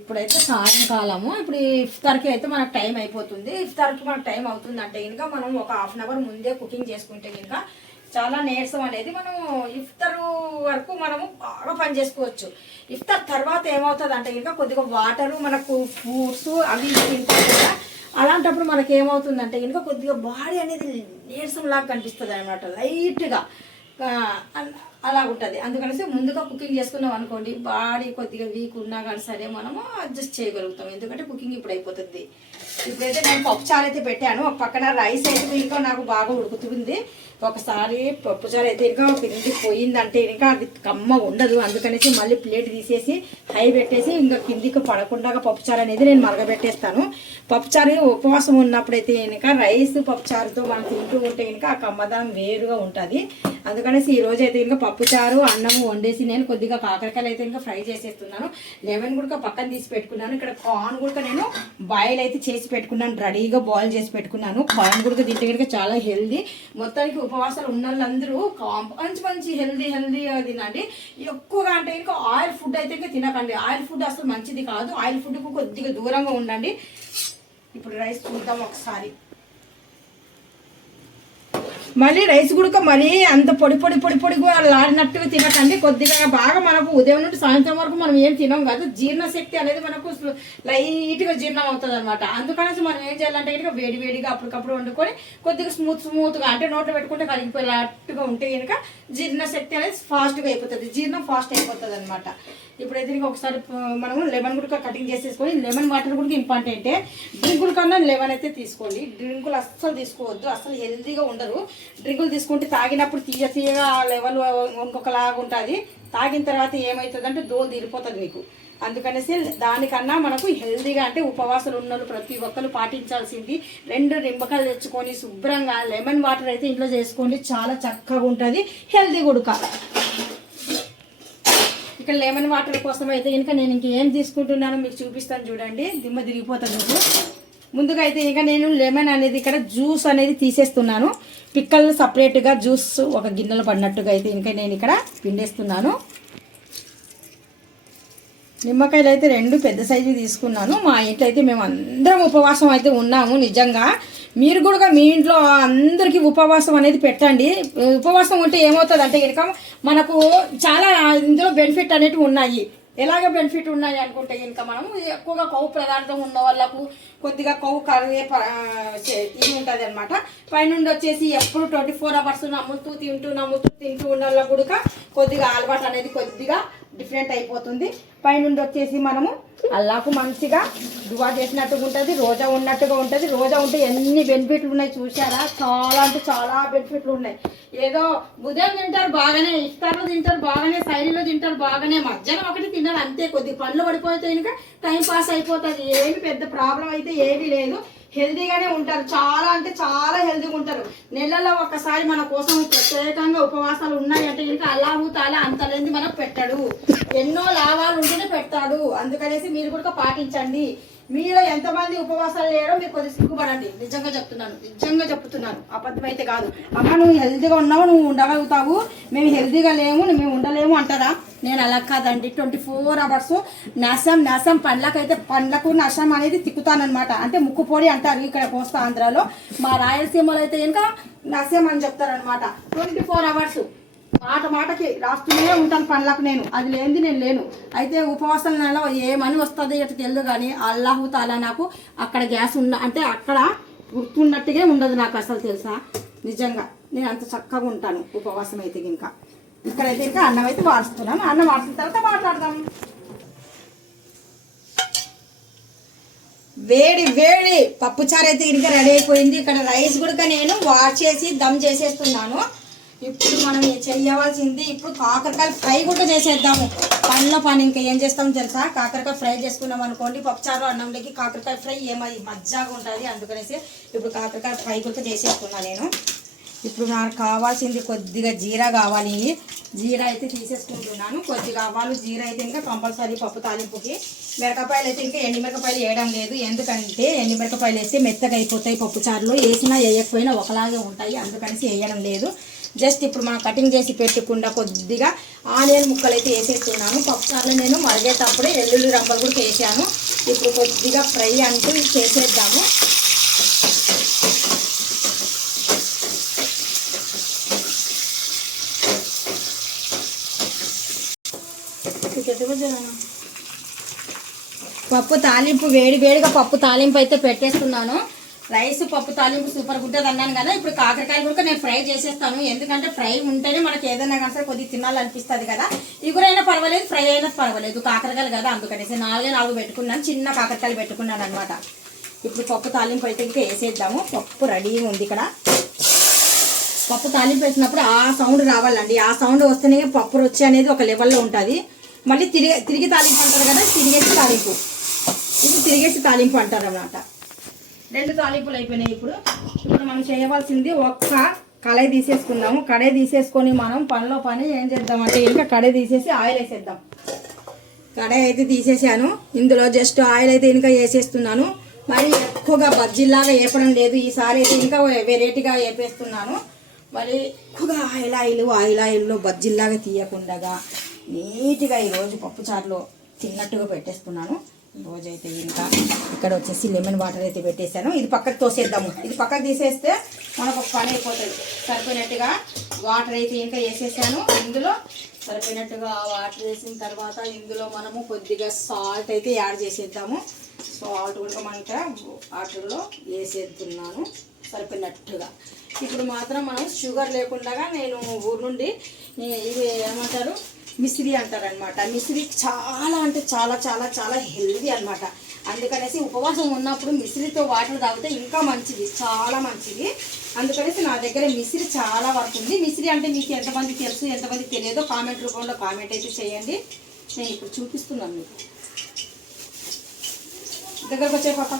ఇప్పుడైతే సాయంకాలము. ఇప్పుడు ఇఫ్తార్కి అయితే మనకు టైం అయిపోతుంది. ఇఫ్తార్కి మనకు టైం అవుతుంది అంటే ఇంకా మనం ఒక హాఫ్ అన్ అవర్ ముందే కుకింగ్ చేసుకుంటే ఇంకా చాలా నీరసం అనేది మనం ఇఫ్తార్ వరకు మనము బాగా పని చేసుకోవచ్చు. ఇఫ్తార్ తర్వాత ఏమవుతుంది అంటే ఇంకా కొద్దిగా వాటరు మనకు ఫ్రూట్స్ అవి తింటాయి కదా, అలాంటప్పుడు మనకి ఏమవుతుందంటే ఇంకా కొద్దిగా బాడీ అనేది నీరసంలాగా కనిపిస్తుంది అనమాట, లైట్గా అలా ఉంటుంది. అందుకనేసి ముందుగా కుకింగ్ చేసుకున్నాం అనుకోండి, బాడీ కొద్దిగా వీక్ ఉన్నా కానీ సరే మనము అడ్జస్ట్ చేయగలుగుతాం. ఎందుకంటే కుకింగ్ ఇప్పుడు అయిపోతుంది. ఇప్పుడైతే నేను పప్పుచారు అయితే పెట్టాను, ఒక పక్కన రైస్ అయితే ఇంకా నాకు బాగా ఉడుకుతుంది. ఒకసారి పప్పుచారు అయితే ఇంకా కిందికి పోయిందంటే ఇంకా అది కమ్మ ఉండదు. అందుకనేసి మళ్ళీ ప్లేట్ తీసేసి హై పెట్టేసి ఇంకా కిందికి పడకుండా పప్పుచారు అనేది నేను మరగబెట్టేస్తాను. పప్పుచారు ఉపవాసం ఉన్నప్పుడైతే ఇంకా రైస్ పప్పుచారుతో మనం తింటూ ఉంటే ఇంకా ఆ కమ్మదనం వేరుగా ఉంటుంది. అందుకనేసి ఈరోజు అయితే ఇంకా పప్పుచారు అన్నము వండేసి నేను కొద్దిగా కాకరకాయలు అయితే ఇంకా ఫ్రై చేసేస్తున్నాను. లెమన్ కూడా పక్కన తీసి పెట్టుకున్నాను. ఇక్కడ కార్న్ కూడా నేను బాయిల్ అయితే చేసి పెట్టుకున్నాను, రెడీగా బాయిల్ చేసి పెట్టుకున్నాను. కార్న్ కూడా తింటే కనుక చాలా హెల్దీ. మొత్తానికి ఉపవాసాలు ఉన్న వాళ్ళందరూ మంచి మంచి హెల్దీగా తినండి. ఎక్కువగా అంటే ఇంకా ఆయిల్ ఫుడ్ అయితే ఇంకా తినకండి. ఆయిల్ ఫుడ్ అసలు మంచిది కాదు. ఆయిల్ ఫుడ్కు కొద్దిగా దూరంగా ఉండండి. ఇప్పుడు రైస్ చూద్దాం ఒకసారి. మళ్ళీ రైస్ కూడా మరీ అంత పొడిగా లాడినట్టుగా తినకండి. కొద్దిగా బాగా మనకు ఉదయం నుండి సాయంత్రం వరకు మనం ఏం తినం కాదు, జీర్ణశక్తి అనేది మనకు లైట్గా జీర్ణం అవుతుంది అనమాట. అందుకనేసి మనం ఏం చేయాలంటే కనుక వేడిగా అప్పటికప్పుడు వండుకొని కొద్దిగా స్మూత్గా అంటే నోట్లో పెట్టుకుంటే కరిగిపోయేటట్టుగా ఉంటే కనుక జీర్ణశక్తి అనేది ఫాస్ట్గా అయిపోతుంది, జీర్ణం ఫాస్ట్ అయిపోతుంది అనమాట. ఇప్పుడైతే ఒకసారి మనము లెమన్ కూడా కటింగ్ చేసేసుకొని, లెమన్ వాటర్ కూడా ఇంపార్టెంటే. డ్రింకుల కన్నా లెమన్ అయితే తీసుకోండి. డ్రింకులు అస్సలు తీసుకోవద్దు, అస్సలు హెల్తీగా ఉండరు. డ్రింకులు తీసుకుంటే తాగినప్పుడు తీయగా లెవెల్ ఇంకొకలాగా ఉంటుంది. తాగిన తర్వాత ఏమవుతుంది అంటే దోలు తీరిపోతుంది మీకు. అందుకనేసి దానికన్నా మనకు హెల్తీగా అంటే ఉపవాసాలు ఉన్నోళ్ళు ప్రతి ఒక్కరు పాటించాల్సింది 2 నిమ్మకాయలు తెచ్చుకొని శుభ్రంగా లెమన్ వాటర్ అయితే ఇంట్లో చేసుకోండి, చాలా చక్కగా ఉంటుంది, హెల్తీ కూడా. ఇక్కడ లెమన్ వాటర్ కోసం అయితే ఇంకా నేను ఇంకేం తీసుకుంటున్నానో మీకు చూపిస్తాను చూడండి, దిమ్మ తిరిగిపోతుంది మీకు. ముందుగా అయితే ఇంకా నేను లెమన్ అనేది ఇక్కడ జ్యూస్ అనేది తీసేస్తున్నాను. పిక్కలు సపరేట్గా జ్యూస్ ఒక గిన్నెలో పడినట్టుగా అయితే ఇంకా నేను ఇక్కడ పిండేస్తున్నాను. నిమ్మకాయలు అయితే 2 పెద్ద సైజు తీసుకున్నాను. మా ఇంట్లో అయితే మేము అందరం ఉపవాసం అయితే ఉన్నాము. నిజంగా మీరు కూడా మీ ఇంట్లో అందరికీ ఉపవాసం అనేది పెట్టండి. ఉపవాసం ఉంటే ఏమవుతుంది అంటే కనుక మనకు చాలా ఇందులో బెనిఫిట్ అనేవి ఉన్నాయి. ఎలాగ బెనిఫిట్ ఉన్నాయి అనుకుంటే కనుక మనం ఎక్కువగా కొవ్వు పదార్థం ఉన్న వాళ్ళకు కొద్దిగా కొవ్వు కరిగే ఇది ఉంటుంది అనమాట. పైనుండి వచ్చేసి ఎప్పుడు 24 hours నమ్ముతూ తింటూ ఉన్న వాళ్ళకు కూడా కొద్దిగా అలవాటు అనేది కొద్దిగా డిఫరెంట్ అయిపోతుంది. పైనుండి వచ్చేసి మనము అల్లాకు మంచిగా దువా చేసినట్టుగా ఉంటుంది, రోజా ఉన్నట్టుగా ఉంటుంది. రోజా ఉంటే ఎన్ని బెనిఫిట్లు ఉన్నాయి చూసారా, చాలా అంటే చాలా బెనిఫిట్లు ఉన్నాయి. ఏదో ఉదయం తింటారు బాగానే, ఇఫ్తార్లో తింటారు బాగానే, సైరీలో తింటారు బాగానే, మధ్యాహ్నం ఒకటి తిన్నారు అంతే. కొద్ది పనులు పడిపోతే కనుక టైం పాస్ అయిపోతుంది. ఏమి పెద్ద ప్రాబ్లం అయితే ఏమీ లేదు, హెల్తీగానే ఉంటారు. చాలా అంటే చాలా హెల్తీగా ఉంటారు. నెలలో ఒకసారి మన కోసం ప్రత్యేకంగా ఉపవాసాలు ఉన్నాయంటే ఇంకా అల్లాహు తాలా అంతలేంది మనకు పెట్టాడు, ఎన్నో లాభాలు ఉంటేనే పెడతాడు. అందుకనేసి మీరు కూడా పాటించండి. మీలో ఎంతమంది ఉపవాసాలు లేరో మీరు కొద్దిగా సిగ్గుపడండి. నిజంగా చెప్తున్నాను, అబద్ధం అయితే కాదు. అమ్మ నువ్వు హెల్తీగా ఉన్నావు, నువ్వు ఉండగలుగుతావు, మేము హెల్తీగా లేము, మేము ఉండలేము అంటారా? నేను అలా కాదండి. 24 hours నసం పండ్లకు నసం అనేది తిక్కుతానమాట. అంటే ముక్కుపొడి అంటారు ఇక్కడ కోస్తా ఆంధ్రాలో. మా రాయలసీమలో అయితే ఇంకా నసం అని చెప్తారనమాట. 24 hours మాటకి రాస్తూనే ఉంటాను పండ్లకు. నేను అది లేనిది నేను లేను. అయితే ఉపవాసాల నెల ఏమని వస్తుంది ఇట్లా తెలియదు కానీ అల్లాహు తాలా నాకు అక్కడ గ్యాస్ అంటే అక్కడ గుర్తున్నట్టుగా ఉండదు నాకు అసలు, తెలుసా? నిజంగా నేను అంత చక్కగా ఉంటాను ఉపవాసం అయితే. ఇంకా ఇక్కడైతే ఇంకా అన్నం అయితే వాడుస్తున్నాను. అన్నం వాడిన తర్వాత మాట్లాడదాం. వేడి పప్పుచారు అయితే ఇంకా రెడీ అయిపోయింది. ఇక్కడ రైస్ కూడా నేను వాష్ చేసి దమ్ చేసేస్తున్నాను. ఇప్పుడు మనం చేయవలసింది ఇప్పుడు కాకరకాయ ఫ్రై కూడా చేసేద్దాము. పనిలో పని ఇంకా ఏం చేస్తామో తెలుసా, కాకరకాయ ఫ్రై చేసుకున్నాం అనుకోండి, పప్పుచారు అన్నంలోకి కాకరకాయ ఫ్రై మజ్జాగా ఉంటుంది. అందుకనేసి ఇప్పుడు కాకరకాయ ఫ్రై కూడా చేసేసుకున్నాను నేను. ఇప్పుడు నాకు కావాల్సింది కొద్దిగా జీరా కావాలి. జీరా అయితే తీసేసుకుంటున్నాను. కొద్దిగా ఆవాలు, జీరా అయితే ఇంకా కంపల్సరీ పప్పు తాలింపుకి. మిరపకాయలు అయితే ఇంకా ఎండుమిరపకాయలు వేయడం లేదు, ఎందుకంటే ఎండుమిరపకాయలు వేస్తే మెత్తగా అయిపోతాయి. పప్పు చారులో వేసినా వేయకపోయినా ఒకలాగే ఉంటాయి, అందుకనేసి వేయడం లేదు. జస్ట్ ఇప్పుడు మనం కటింగ్ చేసి పెట్టుకుండా కొద్దిగా ఆనియన్ ముక్కలు అయితే వేసేస్తున్నాను. పప్పుచారులో నేను మరిగేటప్పుడే వెల్లుల్లి రంపలు కూడా వేసాను. ఇప్పుడు కొద్దిగా ఫ్రై అంటూ చేసేద్దాము. పప్పు తాలింపు వేడిగా పప్పు తాలింపు అయితే పెట్టేస్తున్నాను. రైస్ పప్పు తాలింపు సూపర్ గుడ్డది అన్నాను కదా. ఇప్పుడు కాకరకాయలు కూడా నేను ఫ్రై చేసేస్తాను. ఎందుకంటే ఫ్రై ఉంటేనే మనకి ఏదైనా కానీ సరే కొద్దిగా తినాలనిపిస్తుంది కదా. ఇగురైనా పర్వాలేదు, ఫ్రై అయినా పర్వాలేదు, కాకరకాయలు కదా అందుకనేసి 4 పెట్టుకున్నాను. చిన్న కాకరకాయలు పెట్టుకున్నాను అనమాట. ఇప్పుడు పప్పు తాలింపు అయితే ఇంకా వేసేద్దాము. పప్పు రెడీగా ఉంది ఇక్కడ. పప్పు తాలింపు వేసినప్పుడు ఆ సౌండ్ రావాలండి. ఆ సౌండ్ వస్తేనే పప్పు రుచి అనేది ఒక లెవెల్లో ఉంటుంది. మళ్ళీ తిరిగి తాలింపు అంటారు కదా, తిరిగేసి తాలింపు. ఇది తిరిగేసి తాలింపు అంటారు అన్నమాట. 2 తాలింపులు అయిపోయినాయి. ఇప్పుడు మనం చేయవలసింది ఒక్క కడాయి తీసేసుకుందాము. కడాయి తీసేసుకొని మనం పనిలో పని ఏం చేద్దామంటే ఇంకా కడాయి తీసేసి ఆయిల్ వేసేద్దాం. కడాయి అయితే తీసేసాను. ఇందులో జస్ట్ ఆయిల్ అయితే ఇంకా వేసేస్తున్నాను. మరి ఎక్కువగా బజ్జీలాగా వేపడం లేదు. ఈసారి అయితే ఇంకా వెరైటీగా వేపేస్తున్నాను. మరి ఎక్కువగా ఆయిల్లో బజ్జీలాగా తీయకుండా నీట్గా ఈరోజు పప్పుచారులో తిన్నట్టుగా పెట్టేస్తున్నాను. రోజైతే ఇంకా ఇక్కడ వచ్చేసి లెమన్ వాటర్ అయితే పెట్టేశాను. ఇది పక్కకు తోసేద్దాము. ఇది పక్కకు తీసేస్తే మనకు ఒక పని అయిపోతుంది. సరిపోయినట్టుగా వాటర్ అయితే ఇంకా వేసేసాను. ఇందులో సరిపోయినట్టుగా వాటర్ వేసిన తర్వాత ఇందులో మనము కొద్దిగా సాల్ట్ అయితే యాడ్ చేసేద్దాము. సాల్ట్ కూడా మనకి వాటర్లో వేసేస్తున్నాను సరిపోయినట్టుగా. ఇప్పుడు మాత్రం మనం షుగర్ లేకుండా నేను ఊరు నుండి ఇవి ఏమంటారు మిశ్రీ అంటారనమాట. మిశ్రీ చాలా అంటే చాలా చాలా చాలా హెల్దీ అనమాట. అందుకనేసి ఉపవాసం ఉన్నప్పుడు మిశ్రీతో వాటర్ తాగితే ఇంకా మంచిది, చాలా మంచిది. అందుకనేసి నా దగ్గర మిశ్రీ చాలా వరకు ఉంది. మిశ్రీ అంటే మీకు ఎంతమందికి తెలుసు ఎంతమందికి తెలియదో కామెంట్ రూపంలో కామెంట్ అయితే చేయండి. నేను ఇప్పుడు చూపిస్తున్నాను మీకు. దగ్గరకు వచ్చే పాప.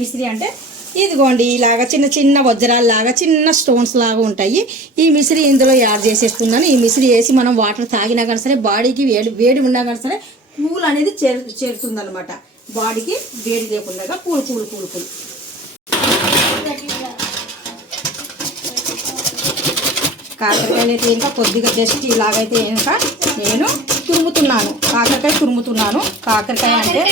మిశ్రీ అంటే ఇదిగోండి ఇలాగా చిన్న చిన్న వజ్రాల్లాగా చిన్న స్టోన్స్ లాగా ఉంటాయి. ఈ మిశ్రీ ఇందులో యాడ్ చేసేస్తున్నాను. ఈ మిశ్రీ వేసి మనం వాటర్ తాగినా కానీ సరే బాడీకి వేడి ఉన్నా కానీ సరే కూల్ అనేది చేరుతుంది అనమాట. బాడీకి వేడి లేకుండా కూల్. కాకరకాయలు అయితే ఇంకా కొద్దిగా జస్ట్ ఇలాగైతే ఇంకా నేను తురుముతున్నాను. కాకరకాయ అంటే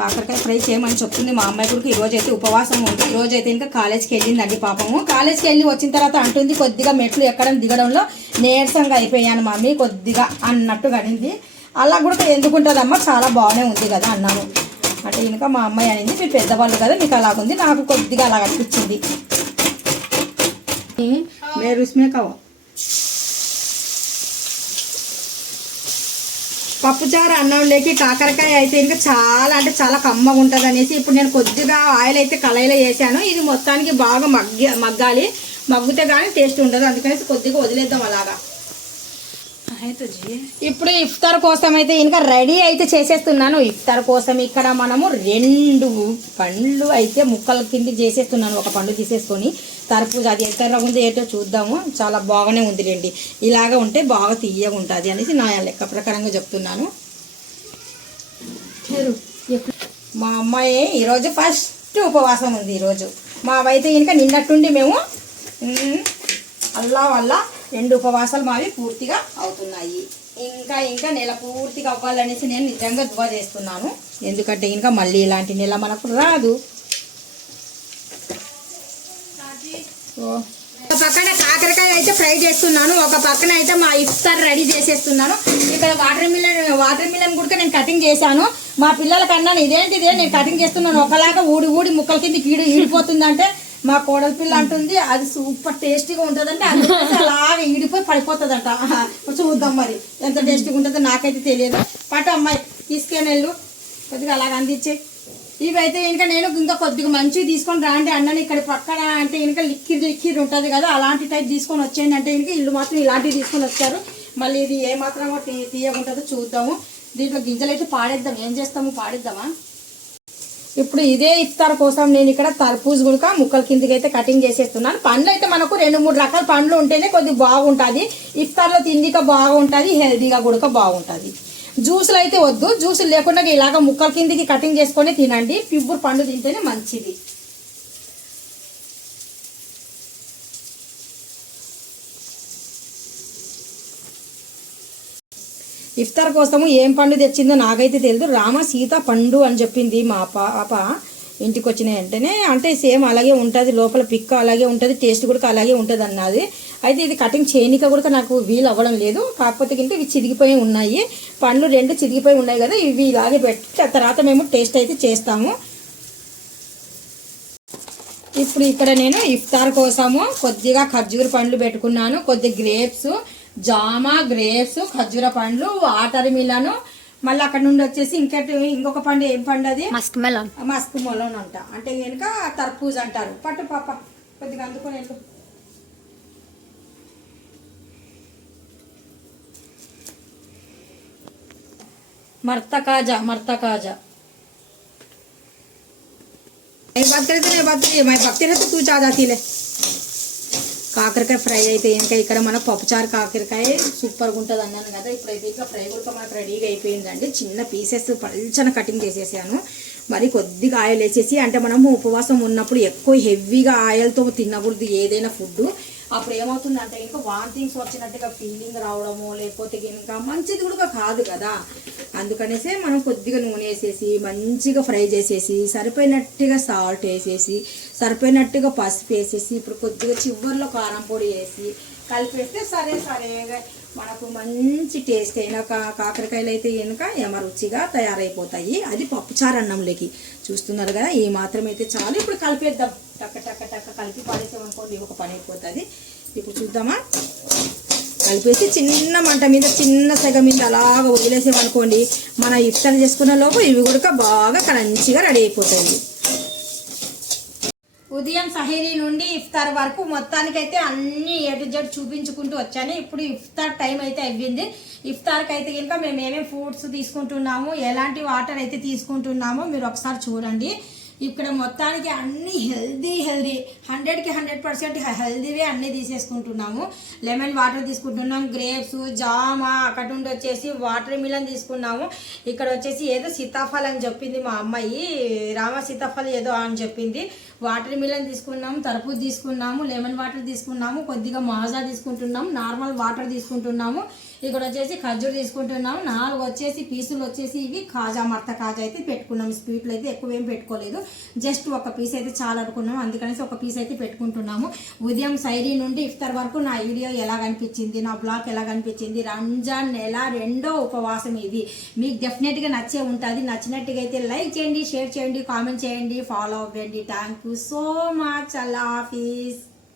కాకరకాయ ఫ్రై చేయమని చెప్తుంది మా అమ్మాయి కూడా. ఈరోజు అయితే ఉపవాసం ఉంది. ఈరోజు అయితే ఇంకా కాలేజ్కి వెళ్ళిందండి పాపము. కాలేజ్కి వెళ్ళి వచ్చిన తర్వాత అంటుంది కొద్దిగా మెట్లు ఎక్కడం దిగడంలో నీరసంగా అయిపోయాను మమ్మీ కొద్దిగా అన్నట్టు అనింది. అలా కూడా ఎందుకుంటుందమ్మా చాలా బాగానే ఉంది కదా అన్నాను. అంటే ఇంకా మా అమ్మాయి అనింది మీ పెద్దవాళ్ళు కదా మీకు అలాగుంది, నాకు కొద్దిగా అలా అనిపించింది. పప్పుచారు అన్నంలోకి కాకరకాయ అయితే ఇంకా చాలా అంటే చాలా కమ్మగా ఉంటుంది అనేసి ఇప్పుడు నేను కొద్దిగా ఆయిల్ అయితే కళాయిలో వేసాను. ఇది మొత్తానికి బాగా మగ్గాలి. మగ్గితే కానీ టేస్ట్ ఉండదు. అందుకనేసి కొద్దిగా వదిలేద్దాం అలాగా. ఇప్పుడు ఇఫ్తార్ కోసం అయితే ఇంకా రెడీ అయితే చేసేస్తున్నాను. ఇఫ్తార్ కోసం ఇక్కడ మనము 2 పండ్లు అయితే ముక్కల కింద చేసేస్తున్నాను. ఒక పండు తీసేసుకొని తర్పూజ అది ఎంత ఉంది ఏంటో చూద్దాము. చాలా బాగానే ఉంది రండి. ఇలాగా ఉంటే బాగా తీయగా ఉంటుంది అనేసి నా లెక్క ప్రకారంగా చెప్తున్నాను. మా అమ్మాయి ఈరోజు ఫస్ట్ ఉపవాసం ఉంది. ఈరోజు మావైతే ఇంకా నిన్నట్టుండి మేము అల్లా వల్ల 2 ఉపవాసాలు మావి పూర్తిగా అవుతున్నాయి. ఇంకా నెల పూర్తిగా అవ్వాలనేసి నేను నిజంగా దువా చేస్తున్నాను. ఎందుకంటే ఇంకా మళ్ళీ ఇలాంటి నెల మనకు రాదు. ఒక పక్కన కాకరకాయ అయితే ఫ్రై చేస్తున్నాను. ఒక పక్కన అయితే మా ఇఫ్తార్ రెడీ చేసేస్తున్నాను. ఇక్కడ వాటర్ మిలన్ కూడా నేను కటింగ్ చేశాను. మా పిల్లలకన్నా ఇదేంటిదే నేను కటింగ్ చేస్తున్నాను. ఒకలాగా ఊడి ముక్కల కింద ఈడిపోతుందంటే మా కోడల పిల్ల అంటుంది అది సూపర్ టేస్టీగా ఉంటుందంటే అది అలాగే ఈడిపోయి పడిపోతుందంట. చూద్దాం మరి ఎంత టేస్టీగా ఉంటుందో నాకైతే తెలియదు. పట్టు అమ్మాయి తీసుకొని వెళ్ళు కొద్దిగా అలాగ అందించే. ఇవైతే ఇంకా నేను ఇంకా కొద్దిగా మంచిగా తీసుకొని రాండి అన్నాను. ఇక్కడ పక్కన అంటే ఇంకా లిక్కిడ్ ఉంటుంది కదా అలాంటి టైప్ తీసుకొని వచ్చేయండి అంటే ఇంకా ఇల్లు మాత్రం ఇలాంటివి తీసుకొని వచ్చారు. మళ్ళీ ఇది ఏ మాత్రం తీయకుంటుందో చూద్దాము. దీంట్లో గింజలు అయితే పాడేద్దాం. ఏం చేస్తాము పాడేద్దామా. ఇప్పుడు ఇదే ఇఫ్తార్ కోసం నేను ఇక్కడ తర్బూజ్ గుడక ముక్కల కిందకి అయితే కటింగ్ చేసేస్తున్నాను. పండ్లు అయితే మనకు 2-3 రకాల పండ్లు ఉంటేనే కొద్దిగా బాగుంటుంది. ఇఫ్తార్లో తిండిగా బాగుంటుంది, హెల్దీగా కూడా బాగుంటుంది. జ్యూసులు అయితే వద్దు. జ్యూసులు లేకుండా ఇలాగ ముక్కల కిందికి కటింగ్ చేసుకొని తినండి. ప్యూర్ పండు తింటేనే మంచిది. ఇఫ్తార్ కోసము ఏం పండు తెచ్చిందో నాకైతే తెలియదు. రామ సీత పండు అని చెప్పింది మా పాప ఇంటికి వచ్చిన వెంటనే. అంటే సేమ్ అలాగే ఉంటుంది, లోపల పిక్క అలాగే ఉంటుంది, టేస్ట్ కూడా అలాగే ఉంటుంది అన్నది. అయితే ఇది కటింగ్ చేయనిక కూడా నాకు వీలు అవ్వడం లేదు. కాకపోతే కింద ఇవి చిరిగిపోయి ఉన్నాయి, పండ్లు 2 చిరిగిపోయి ఉన్నాయి కదా, ఇవి ఇలాగే పెట్టి తర్వాత మేము టేస్ట్ అయితే చేస్తాము. ఇప్పుడు ఇక్కడ నేను ఇఫ్తార్ కోసము కొద్దిగా ఖర్జూర పండ్లు పెట్టుకున్నాను, కొద్దిగా గ్రేప్స్, జామ, గ్రేప్స్, ఖర్జూర పండ్లు, వాటర్ మిలను, మళ్ళీ అక్కడ నుండి వచ్చేసి ఇంకొక పండు. ఏం పండు అది? మస్క్ మెలోన్ అంట. అంటే కనుక తర్బూజ్ అంటారు. పట్టు పాప కొద్దిగా అందుకొని మర్తకాజా తూ చాదాతీలే. కాకరకాయ ఫ్రై అయితే ఇంకా ఇక్కడ మన పప్పుచారు కాకరకాయ సూపర్గా ఉంటుంది అన్నాను కదా. ఇప్పుడైతే ఇట్లా ఫ్రై కూడా మనకు రెడీగా అయిపోయిందండి. చిన్న పీసెస్ పల్చన కటింగ్ చేసేసాను. మరి కొద్దిగా ఆయిల్ వేసేసి, అంటే మనము ఉపవాసం ఉన్నప్పుడు ఎక్కువ హెవీగా ఆయిల్తో తినకూడదు ఏదైనా ఫుడ్. అప్పుడు ఏమవుతుందంటే ఇంకా వాంతింగ్స్ వచ్చినట్టుగా ఫీలింగ్ రావడము, లేకపోతే ఇంకా మంచిది కూడా కాదు కదా. అందుకనేసే మనం కొద్దిగా నూనె వేసేసి మంచిగా ఫ్రై చేసేసి, సరిపోయినట్టుగా సాల్ట్ వేసేసి, సరిపోయినట్టుగా పసుపు వేసేసి, ఇప్పుడు కొద్దిగా చివర్లో కారం పొడి వేసి కలిపేస్తే సరేగా మనకు మంచి టేస్ట్ అయిన కాకరకాయలు అయితే కనుక రుచిగా తయారైపోతాయి. అది పప్పుచారు అన్నంలోకి. చూస్తున్నారు కదా, ఈ మాత్రం అయితే చాలు. ఇప్పుడు కలిపేద్దాం. టక్క కలిపి పాడేసామనుకోండి ఒక పని అయిపోతుంది. ఇప్పుడు చూద్దామా. కలిపేసి చిన్న మంట మీద, చిన్న సెగ మీద అలాగ వదిలేసామనుకోండి, మన ఇఫ్తార్ చేసుకున్న లోపు ఇవి కూడా బాగా క్రంచిగా రెడీ అయిపోతాయి. ఉదయం సహరీ నుండి ఇఫ్తార్ వరకు మొత్తానికైతే అన్ని A to Z చూపించుకుంటూ వచ్చాను. ఇప్పుడు ఇఫ్తార్ టైం అయితే అయ్యింది. ఇఫ్తార్కి అయితే కనుక మేము ఏమేమి ఫ్రూట్స్ తీసుకుంటున్నాము, ఎలాంటి వాటర్ అయితే తీసుకుంటున్నామో మీరు ఒకసారి చూడండి. ఇక్కడ మొత్తానికి అన్ని హెల్దీ 100కి 100% హెల్దీవే అన్నీ తీసేసుకుంటున్నాము. లెమన్ వాటర్ తీసుకుంటున్నాం, గ్రేప్స్, జామ, అక్కడ నుండి వచ్చేసి వాటర్ మిలన్ తీసుకున్నాము. ఇక్కడ వచ్చేసి ఏదో సీతాఫలం అని చెప్పింది మా అమ్మాయి, రామ సీతాఫలం ఏదో అని చెప్పింది. వాటర్ మిలన్ తీసుకున్నాము, తర్బూజ్ తీసుకున్నాము, లెమన్ వాటర్ తీసుకున్నాము, కొద్దిగా మాజా తీసుకుంటున్నాము, నార్మల్ వాటర్ తీసుకుంటున్నాము. ఇక్కడ వచ్చేసి ఖర్జూర్ తీసుకుంటున్నాము. 4 వచ్చేసి పీసులు వచ్చేసి ఇవి మర్త కాజా అయితే పెట్టుకున్నాము. స్వీట్లు అయితే ఎక్కువ ఏం పెట్టుకోలేదు, జస్ట్ ఒక పీస్ అయితే చాలా అనుకున్నాము, అందుకనేసి ఒక పీస్ అయితే పెట్టుకుంటున్నాము. ఉదయం సైరీ నుండి ఇఫ్తార్ వరకు నా వీడియో ఎలా కనిపించింది, నా బ్లాగ్ ఎలా కనిపించింది. రంజాన్ నెల 2వ ఉపవాసం ఇది. మీకు డెఫినెట్గా నచ్చే ఉంటుంది. నచ్చినట్టుగా అయితే లైక్ చేయండి, షేర్ చేయండి, కామెంట్ చేయండి, ఫాలో అవ్వండి. Thank you so much. Allah Hafeez.